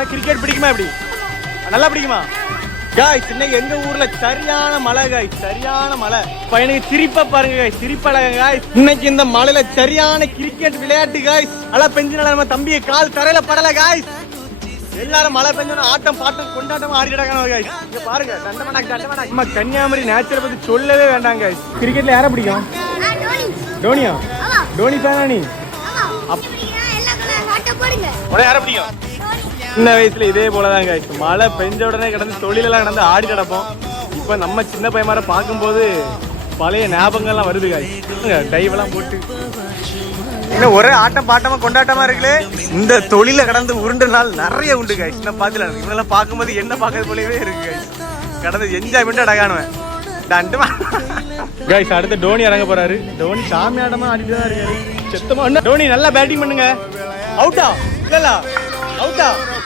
உனக்கு கிரிக்கெட் பிடிக்குமா எப்படி? நல்லா பிடிக்குமா? காய்ஸ் இன்னைக்கு எங்க ஊர்ல சரியான மழை காய்ஸ், சரியான மழை. பையனுக்கு சிரிப்பா பாருங்க காய்ஸ், சிரிப்பழக காய்ஸ். இன்னைக்கு இந்த மழையில சரியான கிரிக்கெட் விளையாட்டு காய்ஸ். மழை பெஞ்சனால நம்ம தம்பியை கால் தரையில படல காய்ஸ். எல்லாரும் மழை பெஞ்சோன்னா ஆட்டம் பாட்டம் கொண்டாட்டமா ஆடிட்டாங்க காய்ஸ். இங்க பாருங்க நம்ம கன்னியாகுமரி நேச்சரை பத்தி சொல்லவே வேண்டாம் காய்ஸ். கிரிக்கெட்ல யாரை பிடிக்கும்? டோனியா? டோனி ஃபேனா நீ? உனக்கு யாரை பிடிக்கும்? சின்ன வயசுல இதே போலதான் காய்ஸ், மழை பெஞ்ச உடனே கிடந்து தொழிலெல்லாம் கிடந்து ஆடி கிடப்போம். இப்ப நம்ம சின்ன பையன் மாதிரி பார்க்கும்போது பழைய ஞாபகங்கள்லாம் வருது காய்ஸ். டைவ் எல்லாம் போட்டு இன்னும் ஒரே ஆட்டம் பாட்டமா கொண்டாட்டமா இருக்குல்ல. இந்த தொழில கடந்து உருண்டு நாள் நிறைய உண்டு காய்ஸ். நான் பாத்துல இவனெல்லாம் பார்க்கும்போது என்ன பார்க்கறது போலவே இருக்கு காய்ஸ். கடந்து என்ஜாய்மெண்ட் அடகானுவேன் காய்ஸ். அடுத்து டோனி இறங்க போறாரு. டோனி சாமியாட்டமா ஆடிட்டு தான் இருக்காரு. செத்தமா டோனி நல்லா பேட்டிங் பண்ணுங்க. அவுட்டா? இல்ல அவுட்டா?